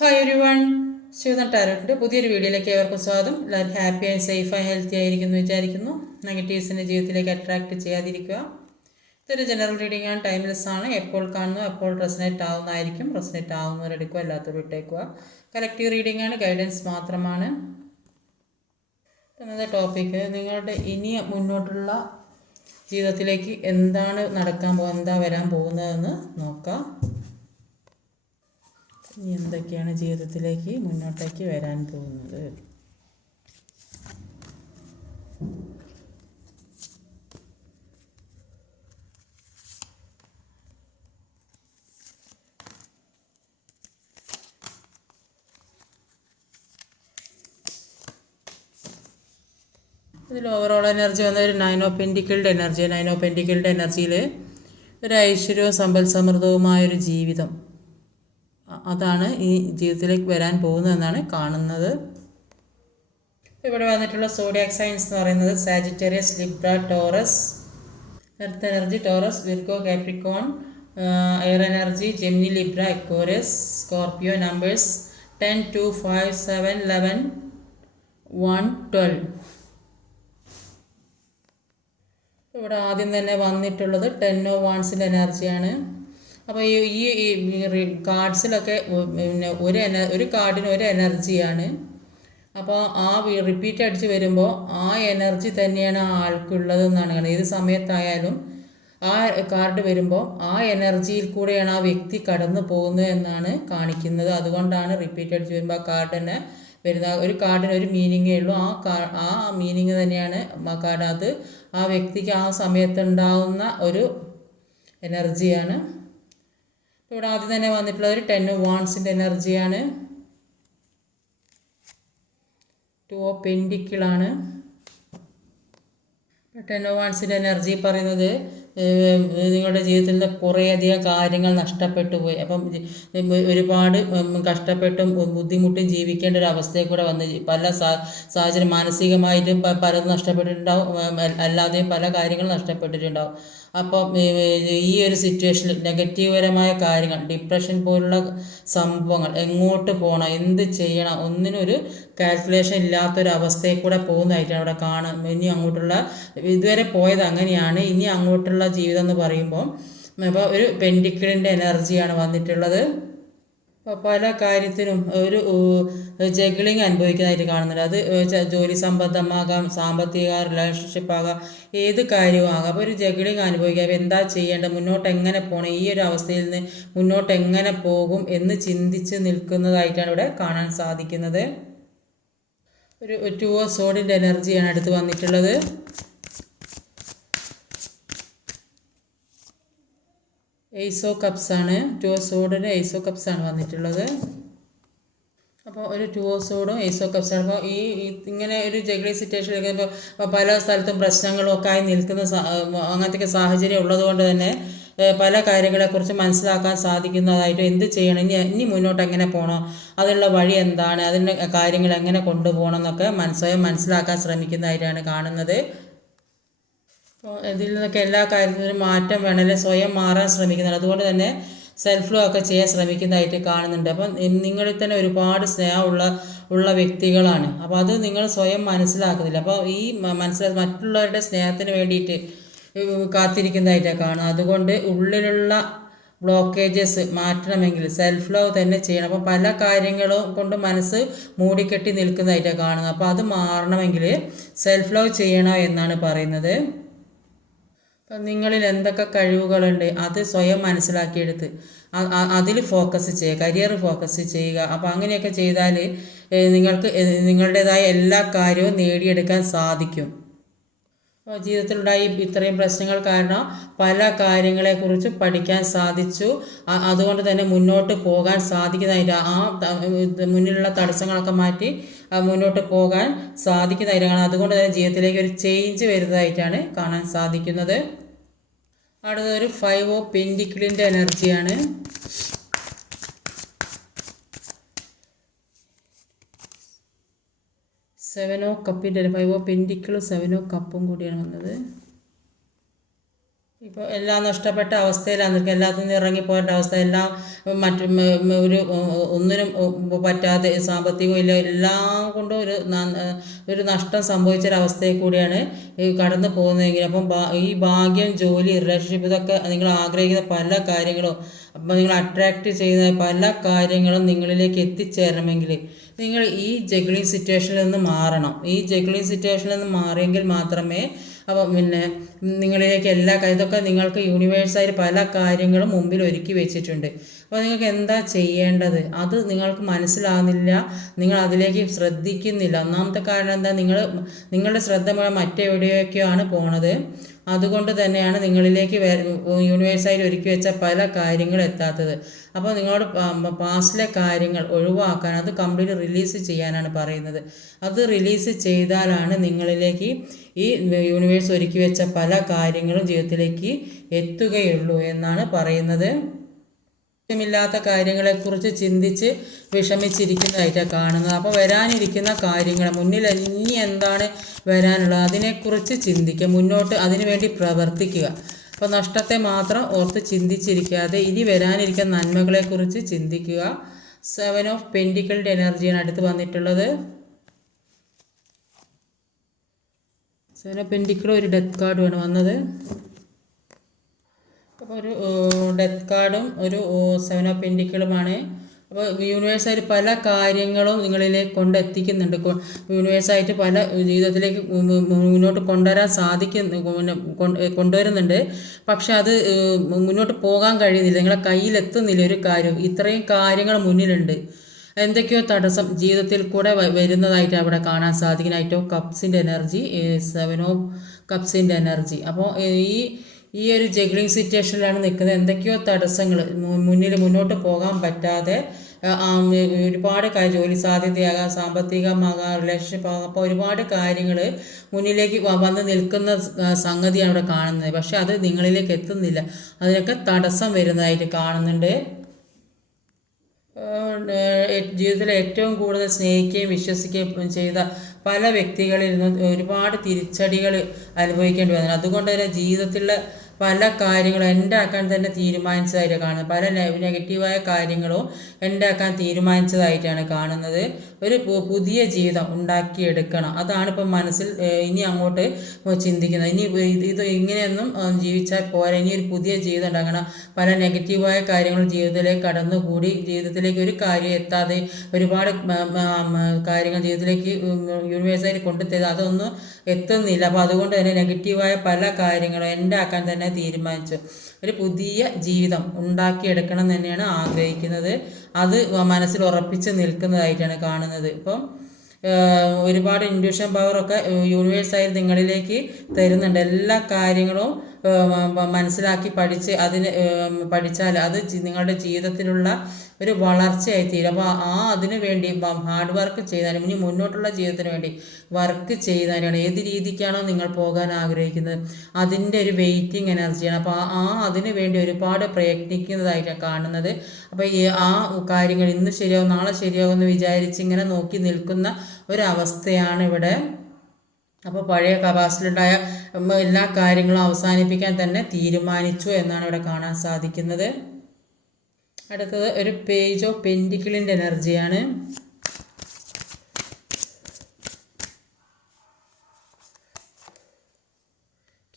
Hi everyone, Sivanath ടാരോട്ടിൻ്റെ പുതിയൊരു വീഡിയോയിലേക്ക് ഏവർക്കും സ്വാഗതം. എല്ലാവരും ഹാപ്പി ആൻഡ് സേഫായി ഹെൽത്തി ആയിരിക്കുന്നു വിചാരിക്കുന്നു. നെഗറ്റീവ്സിൻ്റെ ജീവിതത്തിലേക്ക് അട്രാക്ട് ചെയ്യാതിരിക്കുക. ഇതൊരു ജനറൽ റീഡിംഗ് ആണ്, ടൈംലെസ് ആണ്. എപ്പോൾ കാണുന്നു അപ്പോൾ റെസനേറ്റ് ആവുന്നതായിരിക്കും. റെസനേറ്റ് ആവുന്നവരെടുക്കുക, അല്ലാത്തവർ ഇട്ടേക്കുക. കളക്റ്റീവ് റീഡിംഗ് ആണ്, ഗൈഡൻസ് മാത്രമാണ്. ഇന്നത്തെ ടോപ്പിക്ക് നിങ്ങളുടെ ഇനി മുന്നോട്ടുള്ള ജീവിതത്തിലേക്ക് എന്താണ് നടക്കാൻ പോകുന്നത്, എന്താ വരാൻ പോകുന്നതെന്ന് നോക്കാം. ഇനി എന്തൊക്കെയാണ് ജീവിതത്തിലേക്ക് മുന്നോട്ടേക്ക് വരാൻ പോകുന്നത്. ഇതിൽ ഓവറോൾ എനർജി വന്ന ഒരു 9 ഓഫ് പെൻറ്റിക്കിളുടെ എനർജി. 9 ഓഫ് പെൻറ്റിക്കിളുടെ എനർജിയിൽ ഒരു ഐശ്വര്യവും സമ്പൽ സമൃദ്ധവുമായൊരു ജീവിതം, അതാണ് ഈ ജീവിതത്തിലേക്ക് വരാൻ പോകുന്നതെന്നാണ് കാണുന്നത്. ഇവിടെ വന്നിട്ടുള്ള സോഡിയാക് സൈൻസ് എന്ന് പറയുന്നത് Sagittarius, Libra, Taurus. Earth energy Taurus, Virgo, Capricorn. Air energy Gemini, Libra, Aquarius, Scorpio. Numbers 10, 2, 5, 7, 11, 1, 12. ഇവിടെ ആദ്യം തന്നെ വന്നിട്ടുള്ളത് 10 ഓഫ് വാൺസിൻ്റെ എനർജിയാണ്. അപ്പോൾ ഈ കാർഡ്സിലൊക്കെ പിന്നെ ഒരു കാർഡിന് ഒരു എനർജിയാണ്. അപ്പോൾ ആ റിപ്പീറ്റ് അടിച്ച് വരുമ്പോൾ ആ എനർജി തന്നെയാണ് ആ ആൾക്കുള്ളതെന്നാണ് കാണുന്നത്. ഏത് സമയത്തായാലും ആ കാർഡ് വരുമ്പോൾ ആ എനർജിയിൽ കൂടെയാണ് ആ വ്യക്തി കടന്നു പോകുന്നത് എന്നാണ് കാണിക്കുന്നത്. അതുകൊണ്ടാണ് റിപ്പീറ്റ് അടിച്ച് വരുമ്പോൾ ആ കാർഡ് തന്നെ വരുന്ന. ഒരു കാർഡിന് ഒരു മീനിങ്ങേ ഉള്ളൂ. ആ മീനിങ് തന്നെയാണ് ആ കാർഡ്. അത് ആ വ്യക്തിക്ക് ആ സമയത്തുണ്ടാവുന്ന ഒരു എനർജിയാണ്. ഇവിടെ ആദ്യം തന്നെ വന്നിട്ടുള്ളത് ഒരു 10 ഓഫ് വാൺസിൻ്റെ എനർജിയാണ്. 2 ഓഫ് പെൻറ്റിക്കിളാണ്. 10 ഓഫ് വാൺസിൻ്റെ എനർജി പറയുന്നത് നിങ്ങളുടെ ജീവിതത്തിൽ നിന്ന് കുറേയധികം കാര്യങ്ങൾ നഷ്ടപ്പെട്ടു പോയി. അപ്പം ഒരുപാട് കഷ്ടപ്പെട്ടും ബുദ്ധിമുട്ടും ജീവിക്കേണ്ട ഒരു അവസ്ഥയിൽ കൂടെ വന്ന് പല സാഹചര്യം മാനസികമായിട്ടും പലതും നഷ്ടപ്പെട്ടിട്ടുണ്ടാവും, അല്ലാതെയും പല കാര്യങ്ങളും നഷ്ടപ്പെട്ടിട്ടുണ്ടാവും. അപ്പം ഈ ഒരു സിറ്റുവേഷനിൽ നെഗറ്റീവ്പരമായ കാര്യങ്ങൾ, ഡിപ്രഷൻ പോലുള്ള സംഭവങ്ങൾ, എങ്ങോട്ട് പോകണം, എന്ത് ചെയ്യണം, ഒന്നിനൊരു കാൽക്കുലേഷൻ ഇല്ലാത്തൊരവസ്ഥയിൽ കൂടെ പോകുന്നതായിട്ടാണ് അവിടെ കാണാം. ഇനി അങ്ങോട്ടുള്ള ഇതുവരെ പോയത് അങ്ങനെയാണ്. ഇനി അങ്ങോട്ടുള്ള ജീവിതം എന്ന് പറയുമ്പോൾ ഇപ്പോൾ ഒരു പെൻറ്റിക്കിളിൻ്റെ എനർജിയാണ് വന്നിട്ടുള്ളത്. അപ്പോൾ പല കാര്യത്തിനും ഒരു ജഗ്ലിങ് അനുഭവിക്കുന്നതായിട്ട് കാണുന്നുണ്ട്. അത് ജോലി സംബന്ധമാകാം, സാമ്പത്തിക, റിലേഷൻഷിപ്പ് ആകാം, ഏത് കാര്യവും ആകാം. അപ്പോൾ ഒരു ജഗ്ലിങ് അനുഭവിക്കുക. അപ്പോൾ എന്താ ചെയ്യേണ്ടത്, മുന്നോട്ട് എങ്ങനെ പോകണം, ഈ ഒരു അവസ്ഥയിൽ നിന്ന് മുന്നോട്ട് എങ്ങനെ പോകും എന്ന് ചിന്തിച്ച് നിൽക്കുന്നതായിട്ടാണ് ഇവിടെ കാണാൻ സാധിക്കുന്നത്. ഒരു 2 ഓഫ് സോഡിൻ്റെ എനർജിയാണ് അടുത്ത് വന്നിട്ടുള്ളത്. എയ്സ് ഓഫ് കപ്സ് ആണ്. 2 ഓഫ് സോഡിന് എയ്സ് ഓഫ് കപ്സ് ആണ് വന്നിട്ടുള്ളത്. അപ്പോൾ ഒരു 2 ഓഫ് സോഡും എയ്സ് ഓഫ് കപ്സ് ആണ്. അപ്പോൾ ഇങ്ങനെ ഒരു ജഗ്ലിംഗ് സിറ്റുവേഷനിലേക്ക് ഇപ്പോൾ പല സ്ഥലത്തും പ്രശ്നങ്ങളും ഒക്കെ ആയി നിൽക്കുന്ന അങ്ങനത്തെ സാഹചര്യം ഉള്ളതുകൊണ്ട് തന്നെ പല കാര്യങ്ങളെക്കുറിച്ച് മനസ്സിലാക്കാൻ സാധിക്കുന്നതായിട്ടും എന്ത് ചെയ്യണം, ഇനി മുന്നോട്ട് എങ്ങനെ പോകണം, അതിനുള്ള വഴി എന്താണ്, അതിൻ്റെ കാര്യങ്ങൾ എങ്ങനെ കൊണ്ടുപോകണം എന്നൊക്കെ സ്വയം മനസ്സിലാക്കാൻ ശ്രമിക്കുന്നതായിട്ടാണ് കാണുന്നത്. അപ്പോൾ ഇതിൽ നിന്നൊക്കെ എല്ലാ കാര്യത്തിനും മാറ്റം വേണമല്ലേ, സ്വയം മാറാൻ ശ്രമിക്കുന്നുണ്ട്. അതുകൊണ്ട് തന്നെ സെൽഫ് ലോ ഒക്കെ ചെയ്യാൻ ശ്രമിക്കുന്നതായിട്ട് കാണുന്നുണ്ട്. അപ്പം നിങ്ങളിൽ തന്നെ ഒരുപാട് സ്നേഹമുള്ള വ്യക്തികളാണ്. അപ്പോൾ അത് നിങ്ങൾ സ്വയം മനസ്സിലാക്കുന്നില്ല. അപ്പോൾ ഈ മറ്റുള്ളവരുടെ സ്നേഹത്തിന് വേണ്ടിയിട്ട് കാത്തിരിക്കുന്നതായിട്ടാണ് കാണുന്നത്. അതുകൊണ്ട് ഉള്ളിലുള്ള ബ്ലോക്കേജസ് മാറ്റണമെങ്കിൽ സെൽഫ് ലവ് തന്നെ ചെയ്യണം. അപ്പോൾ പല കാര്യങ്ങളും കൊണ്ട് മനസ്സ് മൂടിക്കെട്ടി നിൽക്കുന്നതായിട്ടാണ് കാണുന്നത്. അപ്പോൾ അത് മാറണമെങ്കിൽ സെൽഫ് ലവ് ചെയ്യണം എന്നാണ് പറയുന്നത്. അപ്പം നിങ്ങളിൽ എന്തൊക്കെ കഴിവുകളുണ്ട് അത് സ്വയം മനസ്സിലാക്കിയെടുത്ത് അതിൽ ഫോക്കസ് ചെയ്യുക, കരിയർ ഫോക്കസ് ചെയ്യുക. അപ്പോൾ അങ്ങനെയൊക്കെ ചെയ്താൽ നിങ്ങൾക്ക് നിങ്ങളുടേതായ എല്ലാ കാര്യവും നേടിയെടുക്കാൻ സാധിക്കും. അപ്പോൾ ജീവിതത്തിലുണ്ടായി ഇത്രയും പ്രശ്നങ്ങൾ കാരണം പല കാര്യങ്ങളെക്കുറിച്ച് പഠിക്കാൻ സാധിച്ചു. അതുകൊണ്ട് തന്നെ മുന്നോട്ട് പോകാൻ സാധിക്കുന്നതായിട്ട് മുന്നിലുള്ള തടസ്സങ്ങളൊക്കെ മാറ്റി മുന്നോട്ട് പോകാൻ സാധിക്കുന്നതായിട്ടാണ്. അതുകൊണ്ട് തന്നെ ജീവിതത്തിലേക്ക് ഒരു ചേഞ്ച് വരുന്നതായിട്ടാണ് കാണാൻ സാധിക്കുന്നത്. അടുത്തൊരു 5 ഓഫ് പെൻറ്റിക്കിളിൻ്റെ എനർജിയാണ്. 7 ഓഫ് കപ്പിൻ്റെ 5 ഓഫ് പെൻറ്റിക്കിളും 7 ഓഫ് കപ്പും കൂടിയാണ് വന്നത്. ഇപ്പോൾ എല്ലാം നഷ്ടപ്പെട്ട അവസ്ഥയിലാണ് നിൽക്കുക. എല്ലാത്തിൽ നിന്ന് ഇറങ്ങിപ്പോകേണ്ട അവസ്ഥ, എല്ലാം ഒരു ഒന്നിനും പറ്റാതെ സാമ്പത്തികവും ഇല്ല, എല്ലാം കൊണ്ടും ഒരു നഷ്ടം സംഭവിച്ചൊരവസ്ഥയിൽ കൂടിയാണ് കടന്നു പോകുന്നതെങ്കിൽ അപ്പം ഈ ഭാഗ്യം, ജോലി, റിലേഷൻഷിപ്പ് ഇതൊക്കെ നിങ്ങൾ ആഗ്രഹിക്കുന്ന പല കാര്യങ്ങളും, അപ്പം നിങ്ങൾ അട്രാക്റ്റ് ചെയ്യുന്ന പല കാര്യങ്ങളും നിങ്ങളിലേക്ക് എത്തിച്ചേരണമെങ്കിൽ നിങ്ങൾ ഈ ജഗ്ലിംഗ് സിറ്റുവേഷനിൽ നിന്ന് മാറണം. ഈ ജഗ്ലിംഗ് സിറ്റുവേഷനിൽ നിന്ന് മാറിയെങ്കിൽ മാത്രമേ അപ്പം നിങ്ങളിലേക്ക് ഇതൊക്കെ നിങ്ങൾക്ക് യൂണിവേഴ്സായിട്ട് പല കാര്യങ്ങളും മുമ്പിൽ ഒരുക്കി വെച്ചിട്ടുണ്ട്. അപ്പോൾ നിങ്ങൾക്ക് എന്താ ചെയ്യേണ്ടത് അത് നിങ്ങൾക്ക് മനസ്സിലാകുന്നില്ല, നിങ്ങൾ അതിലേക്ക് ശ്രദ്ധിക്കുന്നില്ല. ഒന്നാമത്തെ കാരണം എന്താ, നിങ്ങളുടെ ശ്രദ്ധ മുഴുവൻ മറ്റെവിടെയൊക്കെയാണ് പോണത്. അതുകൊണ്ട് തന്നെയാണ് നിങ്ങളിലേക്ക് യൂണിവേഴ്സായിട്ട് ഒരുക്കി വെച്ച പല കാര്യങ്ങളും എത്താത്തത്. അപ്പോൾ നിങ്ങളോട് പാസ്റ്റിലെ കാര്യങ്ങൾ ഒഴിവാക്കാൻ, അത് കംപ്ലീറ്റ് റിലീസ് ചെയ്യാനാണ് പറയുന്നത്. അത് റിലീസ് ചെയ്താലാണ് നിങ്ങളിലേക്ക് ഈ യൂണിവേഴ്സ് ഒരുക്കി വെച്ച പല കാര്യങ്ങളും ജീവിതത്തിലേക്ക് എത്തുകയുള്ളൂ എന്നാണ് പറയുന്നത്. ില്ലാത്ത കാര്യങ്ങളെക്കുറിച്ച് ചിന്തിച്ച് വിഷമിച്ചിരിക്കുന്നതായിട്ടാണ് കാണുന്നത്. അപ്പോൾ വരാനിരിക്കുന്ന കാര്യങ്ങൾ, മുന്നിൽ ഇനി എന്താണ് വരാനുള്ളത് അതിനെക്കുറിച്ച് ചിന്തിക്കുക, മുന്നോട്ട് അതിനുവേണ്ടി പ്രവർത്തിക്കുക. അപ്പോൾ നഷ്ടത്തെ മാത്രം ഓർത്ത് ചിന്തിച്ചിരിക്കാതെ ഇനി വരാനിരിക്കുന്ന നന്മകളെക്കുറിച്ച് ചിന്തിക്കുക. 7 ഓഫ് പെൻറ്റിക്കിളിൻ്റെ എനർജിയാണ് അടുത്ത് വന്നിട്ടുള്ളത്. 7 ഓഫ് പെൻറ്റിക്കിൾ ഒരു ഡെത്ത് കാർഡുമാണ് വന്നത്. അപ്പോൾ ഒരു ഡെത്ത് കാർഡും ഒരു 7 ഓഫ് പെൻറ്റിക്കിളുമാണ്. അപ്പോൾ യൂണിവേഴ്സായിട്ട് പല കാര്യങ്ങളും നിങ്ങളിലേക്ക് കൊണ്ടെത്തിക്കുന്നുണ്ട്. യൂണിവേഴ്സായിട്ട് പല ജീവിതത്തിലേക്ക് മുന്നോട്ട് കൊണ്ടുവരാൻ കൊണ്ടുവരുന്നുണ്ട്. പക്ഷെ അത് മുന്നോട്ട് പോകാൻ കഴിയുന്നില്ല, നിങ്ങളെ കയ്യിലെത്തുന്നില്ല ഒരു കാര്യം. ഇത്രയും കാര്യങ്ങൾ മുന്നിലുണ്ട്, എന്തൊക്കെയോ തടസ്സം ജീവിതത്തിൽ കൂടെ വരുന്നതായിട്ട് അവിടെ കാണാൻ സാധിക്കും. നൈറ്റ് ഓഫ് കപ്സിൻ്റെ എനർജി, 7 ഓഫ് കപ്സിൻ്റെ എനർജി. അപ്പോൾ ഈ ഒരു ജഗ്ലിംഗ് സിറ്റുവേഷനിലാണ് നിൽക്കുന്നത്. എന്തൊക്കെയോ തടസ്സങ്ങൾ മുന്നോട്ട് പോകാൻ പറ്റാതെ, ഒരുപാട് ജോലി സാധ്യതയാകാം, സാമ്പത്തികമാകാം, റിലേഷൻഷിപ്പ് ആകാം. അപ്പോൾ ഒരുപാട് കാര്യങ്ങൾ മുന്നിലേക്ക് വന്ന് നിൽക്കുന്ന സംഗതിയാണ് അവിടെ കാണുന്നത്. പക്ഷെ അത് നിങ്ങളിലേക്ക് എത്തുന്നില്ല, അതിനൊക്കെ തടസ്സം വരുന്നതായിട്ട് കാണുന്നുണ്ട്. ജീവിതത്തിൽ ഏറ്റവും കൂടുതൽ സ്നേഹിക്കുകയും വിശ്വസിക്കുകയും ചെയ്ത പല വ്യക്തികളിൽ നിന്ന് ഒരുപാട് തിരിച്ചടികൾ അനുഭവിക്കേണ്ടി വന്നു. അതുകൊണ്ട് തന്നെ ജീവിതത്തിലുള്ള പല കാര്യങ്ങളും എൻ്റെ ആക്കാൻ തന്നെ തീരുമാനിച്ചതായിട്ട് കാണുന്നത്. പല നെഗറ്റീവായ കാര്യങ്ങളും എൻ്റെ ആക്കാൻ തീരുമാനിച്ചതായിട്ടാണ് കാണുന്നത്. ഒരു പുതിയ ജീവിതം ഉണ്ടാക്കിയെടുക്കണം, അതാണ് ഇപ്പം മനസ്സിൽ ഇനി അങ്ങോട്ട് ചിന്തിക്കുന്നത്. ഇനി ഇത് ഇങ്ങനെയൊന്നും ജീവിച്ചാൽ പോരാ, ഇനി ഒരു പുതിയ ജീവിതം ഉണ്ടാക്കണം. പല നെഗറ്റീവായ കാര്യങ്ങളും ജീവിതത്തിലേക്ക് കടന്നുകൂടി ജീവിതത്തിലേക്ക് ഒരു കാര്യം എത്താതെ ഒരുപാട് കാര്യങ്ങൾ ജീവിതത്തിലേക്ക് യൂണിവേഴ്സായിട്ട് കൊണ്ടുതരുന്നത് അതൊന്നും എത്തുന്നില്ല. അപ്പോൾ അതുകൊണ്ട് തന്നെ നെഗറ്റീവായ പല കാര്യങ്ങളും എൻ്റെ ആക്കാൻ തന്നെ തീരുമാനിച്ചു. ഒരു പുതിയ ജീവിതം ഉണ്ടാക്കിയെടുക്കണം തന്നെയാണ് ആഗ്രഹിക്കുന്നത്. അത് മനസ്സിൽ ഉറപ്പിച്ച് നിൽക്കുന്നതായിട്ടാണ് കാണുന്നത്. ഇപ്പം ഒരുപാട് ഇൻഡ്യൂഷൻ പവറൊക്കെ യൂണിവേഴ്സായി നിങ്ങളിലേക്ക് തരുന്നുണ്ട്. എല്ലാ കാര്യങ്ങളും മനസ്സിലാക്കി പഠിച്ചാൽ അത് നിങ്ങളുടെ ജീവിതത്തിലുള്ള ഒരു വളർച്ചയായി തീരും. അപ്പോൾ അതിനു വേണ്ടി ഹാർഡ് വർക്ക് ചെയ്താലും ഇനി മുന്നോട്ടുള്ള ജീവിതത്തിന് വേണ്ടി വർക്ക് ചെയ്താലാണ് ഏത് രീതിക്കാണോ നിങ്ങൾ പോകാൻ ആഗ്രഹിക്കുന്നത് അതിൻ്റെ ഒരു വെയിറ്റിംഗ് എനർജിയാണ്. അപ്പോൾ അതിനു വേണ്ടി ഒരുപാട് പ്രയത്നിക്കുന്നതായിട്ടാണ് കാണുന്നത്. അപ്പോൾ ആ കാര്യങ്ങൾ ഇന്ന് ശരിയാവും നാളെ ശരിയാവും എന്ന് വിചാരിച്ച് ഇങ്ങനെ നോക്കി നിൽക്കുന്ന ഒരവസ്ഥയാണ് ഇവിടെ. അപ്പോൾ പഴയ കപാസിറ്റിയിലുണ്ടായ എല്ലാ കാര്യങ്ങളും അവസാനിപ്പിക്കാൻ തന്നെ തീരുമാനിച്ചു എന്നാണ് ഇവിടെ കാണാൻ സാധിക്കുന്നത്. അടുത്തത് ഒരു പേജ് ഓഫ് പെൻറ്റിക്കിളിൻ്റെ എനർജിയാണ്.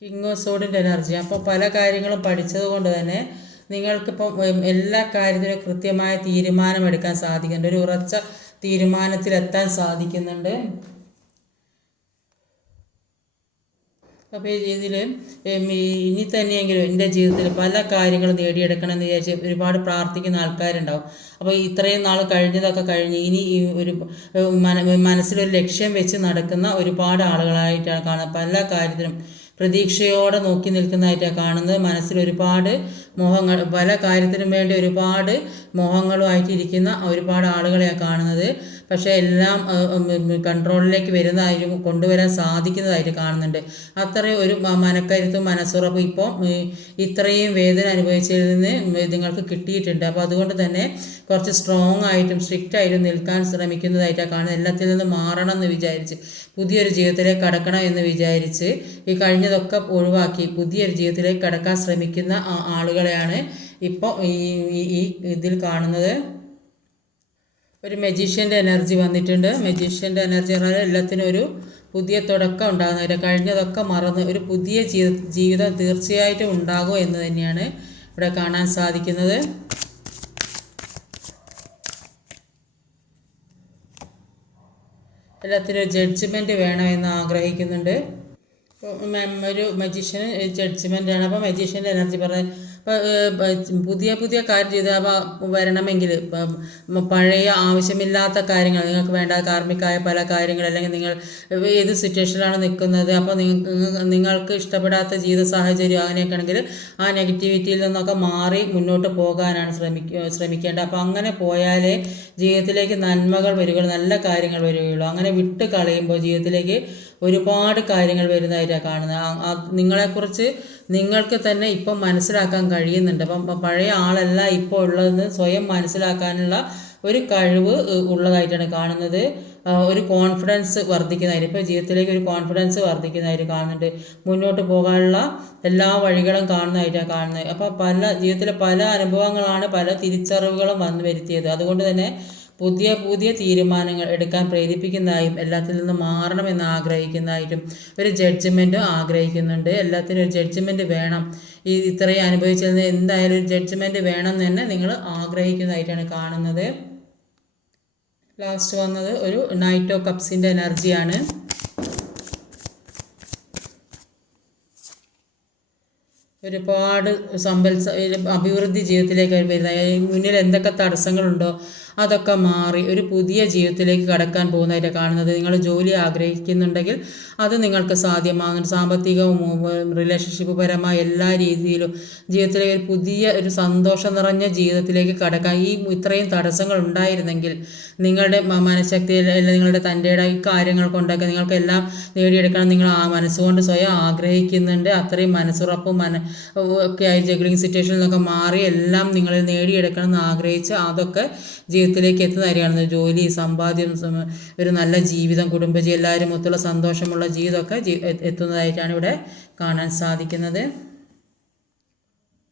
കിങ് ഓഫ് സോഡിൻ്റെ എനർജി. അപ്പോൾ പല കാര്യങ്ങളും പഠിച്ചത് കൊണ്ട് തന്നെ നിങ്ങൾക്കിപ്പം എല്ലാ കാര്യത്തിനും കൃത്യമായ തീരുമാനമെടുക്കാൻ സാധിക്കുന്നുണ്ട്, ഒരു ഉറച്ച തീരുമാനത്തിലെത്താൻ സാധിക്കുന്നുണ്ട്. അപ്പോൾ ഇതിൽ ഇനി തന്നെയെങ്കിലും എൻ്റെ ജീവിതത്തിൽ പല കാര്യങ്ങളും നേടിയെടുക്കണം എന്ന് വിചാരിച്ച് ഒരുപാട് പ്രാർത്ഥിക്കുന്ന ആൾക്കാരുണ്ടാവും. അപ്പോൾ ഇത്രയും നാൾ കഴിഞ്ഞതൊക്കെ കഴിഞ്ഞ് ഇനി ഒരു മനസ്സിലൊരു ലക്ഷ്യം വെച്ച് നടക്കുന്ന ഒരുപാട് ആളുകളായിട്ടാണ് കാണുന്നത്. പല കാര്യത്തിനും പ്രതീക്ഷയോടെ നോക്കി നിൽക്കുന്നതായിട്ടാണ് കാണുന്നത്. മനസ്സിൽ ഒരുപാട് മോഹങ്ങൾ, പല കാര്യത്തിനും വേണ്ടി ഒരുപാട് മോഹങ്ങളുമായിട്ടിരിക്കുന്ന ഒരുപാട് ആളുകളെയാണ് കാണുന്നത്. പക്ഷേ എല്ലാം കൺട്രോളിലേക്ക് വരുന്നതായും കൊണ്ടുവരാൻ സാധിക്കുന്നതായിട്ട് കാണുന്നുണ്ട്. അത്രയും ഒരു മനക്കരുത്തും മനസ്സുറപ്പും ഇപ്പോൾ ഇത്രയും വേദന അനുഭവിച്ചതിൽ നിന്ന് നിങ്ങൾക്ക് കിട്ടിയിട്ടുണ്ട്. അപ്പോൾ അതുകൊണ്ട് തന്നെ കുറച്ച് സ്ട്രോങ് ആയിട്ടും സ്ട്രിക്റ്റ് ആയിട്ടും നിൽക്കാൻ ശ്രമിക്കുന്നതായിട്ടാണ് കാണുന്നത്. എല്ലാത്തിൽ നിന്ന് മാറണം എന്ന് വിചാരിച്ച് പുതിയൊരു ജീവിതത്തിലേക്ക് കടക്കണം എന്ന് വിചാരിച്ച് ഈ കഴിഞ്ഞതൊക്കെ ഒഴിവാക്കി പുതിയൊരു ജീവിതത്തിലേക്ക് കടക്കാൻ ശ്രമിക്കുന്ന ആളുകളെയാണ് ഇപ്പോൾ ഈ ഇതിൽ കാണുന്നത് ഒരു മജീഷ്യൻ്റെ എനർജി വന്നിട്ടുണ്ട്. മജീഷ്യൻ്റെ എനർജി പറഞ്ഞാൽ എല്ലാത്തിനും ഒരു പുതിയ തുടക്കം ഉണ്ടാകുന്നവരെ കഴിഞ്ഞതൊക്കെ മറന്ന് ഒരു പുതിയ ജീവിതം തീർച്ചയായിട്ടും ഉണ്ടാകും എന്ന് തന്നെയാണ് ഇവിടെ കാണാൻ സാധിക്കുന്നത്. എല്ലാത്തിനും ഒരു ജഡ്ജ്മെൻറ്റ് വേണമെന്ന് ആഗ്രഹിക്കുന്നുണ്ട്. ഒരു മജീഷ്യന് ജഡ്ജ്മെൻ്റാണ്. അപ്പോൾ മജീഷ്യൻ്റെ എനർജി പറഞ്ഞാൽ പുതിയ കാര്യം ചെയ്താൽ വരണമെങ്കിൽ പഴയ ആവശ്യമില്ലാത്ത കാര്യങ്ങൾ നിങ്ങൾക്ക് വേണ്ട കാർമ്മികമായ പല കാര്യങ്ങൾ അല്ലെങ്കിൽ നിങ്ങൾ ഏത് സിറ്റുവേഷനിലാണ് നിൽക്കുന്നത് അപ്പോൾ നിങ്ങൾക്ക് ഇഷ്ടപ്പെടാത്ത ജീവിത സാഹചര്യം അങ്ങനെയൊക്കെ ആണെങ്കിൽ ആ നെഗറ്റിവിറ്റിയിൽ നിന്നൊക്കെ മാറി മുന്നോട്ട് പോകാനാണ് ശ്രമിക്കേണ്ടത്. അപ്പോൾ അങ്ങനെ പോയാലേ ജീവിതത്തിലേക്ക് നന്മകൾ വരികയുള്ളൂ, നല്ല കാര്യങ്ങൾ വരികയുള്ളൂ. അങ്ങനെ വിട്ട് കളയുമ്പോൾ ജീവിതത്തിലേക്ക് ഒരുപാട് കാര്യങ്ങൾ വരുന്നതായിട്ടാണ് കാണുന്നത്. നിങ്ങളെക്കുറിച്ച് നിങ്ങൾക്ക് തന്നെ ഇപ്പം മനസ്സിലാക്കാൻ കഴിയുന്നുണ്ട്. അപ്പം പഴയ ആളല്ല ഇപ്പോൾ ഉള്ളതെന്ന് സ്വയം മനസ്സിലാക്കാനുള്ള ഒരു കഴിവ് ഉള്ളതായിട്ടാണ് കാണുന്നത്. ഒരു കോൺഫിഡൻസ് വർദ്ധിക്കുന്നതായിട്ട് ഇപ്പോൾ ജീവിതത്തിലേക്ക് ഒരു കോൺഫിഡൻസ് വർദ്ധിക്കുന്നതായിട്ട് കാണുന്നുണ്ട്. മുന്നോട്ട് പോകാനുള്ള എല്ലാ വഴികളും കാണുന്നതായിട്ടാണ് കാണുന്നത്. അപ്പോൾ ജീവിതത്തിലെ പല അനുഭവങ്ങളാണ് പല തിരിച്ചറിവുകളും വന്നു വരുത്തിയത്. അതുകൊണ്ട് തന്നെ പുതിയ തീരുമാനങ്ങൾ എടുക്കാൻ പ്രേരിപ്പിക്കുന്നതായും എല്ലാത്തിൽ നിന്നും മാറണമെന്ന് ആഗ്രഹിക്കുന്നതായിട്ടും ഒരു ജഡ്ജ്മെൻറ്റും ആഗ്രഹിക്കുന്നുണ്ട്. എല്ലാത്തിനും ഒരു ജഡ്ജ്മെൻറ്റ് വേണം. ഇത്രയും അനുഭവിച്ചതിൽ നിന്ന് എന്തായാലും ഒരു ജഡ്ജ്മെൻറ്റ് വേണം എന്ന് തന്നെ നിങ്ങൾ ആഗ്രഹിക്കുന്നതായിട്ടാണ് കാണുന്നത്. ലാസ്റ്റ് വന്നത് ഒരു നൈറ്റ് ഓഫ് കപ്സിൻ്റെ എനർജിയാണ്. ഒരുപാട് അഭിവൃദ്ധി ജീവിതത്തിലേക്ക് വരുന്ന മുന്നിൽ എന്തൊക്കെ തടസ്സങ്ങളുണ്ടോ അതൊക്കെ മാറി ഒരു പുതിയ ജീവിതത്തിലേക്ക് കടക്കാൻ പോകുന്നതായിട്ട് കാണുന്നത്. നിങ്ങൾ ജോലി ആഗ്രഹിക്കുന്നുണ്ടെങ്കിൽ അത് നിങ്ങൾക്ക് സാധ്യമാകുന്നുണ്ട്. സാമ്പത്തികവും റിലേഷൻഷിപ്പ് പരമായ എല്ലാ രീതിയിലും ജീവിതത്തിലെ ഒരു പുതിയ ഒരു സന്തോഷം നിറഞ്ഞ ജീവിതത്തിലേക്ക് കടക്കാൻ ഇത്രയും തടസ്സങ്ങൾ ഉണ്ടായിരുന്നെങ്കിൽ നിങ്ങളുടെ മനഃശക്തിയിൽ നിങ്ങളുടെ തൻ്റെ ഈ കാര്യങ്ങൾ കൊണ്ടൊക്കെ നിങ്ങൾക്കെല്ലാം നേടിയെടുക്കണം നിങ്ങൾ മനസ്സുകൊണ്ട് സ്വയം ആഗ്രഹിക്കുന്നുണ്ട്. അത്രയും മനസ്സുറപ്പും ഒക്കെ ആയി ജഗ്ലിംഗ് സിറ്റുവേഷനിൽ നിന്നൊക്കെ മാറി എല്ലാം നിങ്ങൾ നേടിയെടുക്കണം എന്ന് ആഗ്രഹിച്ച് അതൊക്കെ ജീവിതത്തിലേക്ക് എത്തുന്നതായിരിക്കണം. ജോലി, സമ്പാദ്യം, ഒരു നല്ല ജീവിതം, കുടുംബജീവൻ, എല്ലാവരും ഒത്തുള്ള സന്തോഷമുള്ള ജീവിതമൊക്കെ എത്തുന്നതായിട്ടാണ് ഇവിടെ കാണാൻ സാധിക്കുന്നത്.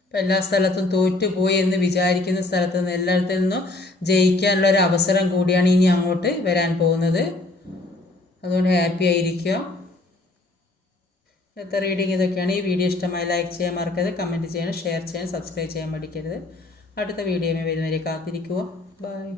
ഇപ്പം എല്ലാ സ്ഥലത്തും തോറ്റുപോയി എന്ന് വിചാരിക്കുന്ന സ്ഥലത്ത് നിന്ന് എല്ലായിടത്തു നിന്നും ജയിക്കാനുള്ള ഒരു അവസരം കൂടിയാണ് ഇനി അങ്ങോട്ട് വരാൻ പോകുന്നത്. അതുകൊണ്ട് ഹാപ്പി ആയിരിക്കുക. ഇന്നത്തെ റീഡിങ് ഇതൊക്കെയാണ്. ഈ വീഡിയോ ഇഷ്ടമായി ലൈക്ക് ചെയ്യാൻ മറക്കരുത്, കമൻറ്റ് ചെയ്യണം, ഷെയർ ചെയ്യണം, സബ്സ്ക്രൈബ് ചെയ്യാൻ മടിക്കരുത്. അടുത്ത വീഡിയോയിൽ വരുന്നവരെ കാത്തിരിക്കുക. ബൈ.